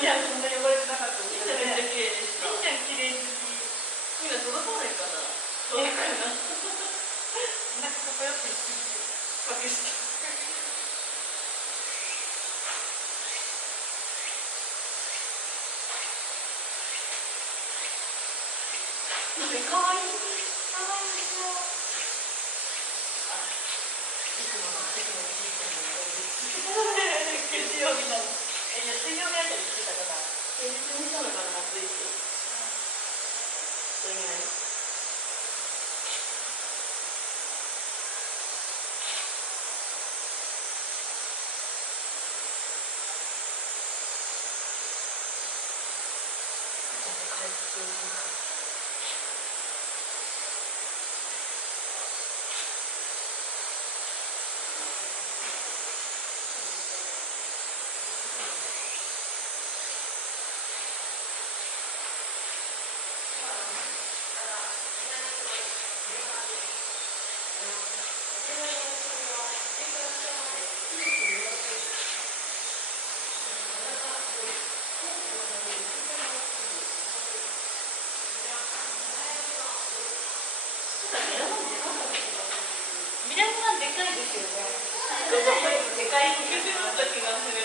みんなそんな汚れてなかった。みんなめっちゃ綺麗でした。みんな綺麗好き。みんな届かないかな。届かないな。なんか偏ってし隠して。かわいい。かわいいですよ。いつものいつもの月曜日なの。いや水曜日あたり来てたから。平日にしたのかな、暑いし。そういうの。ミラノはでかいですよね。でかい気がする。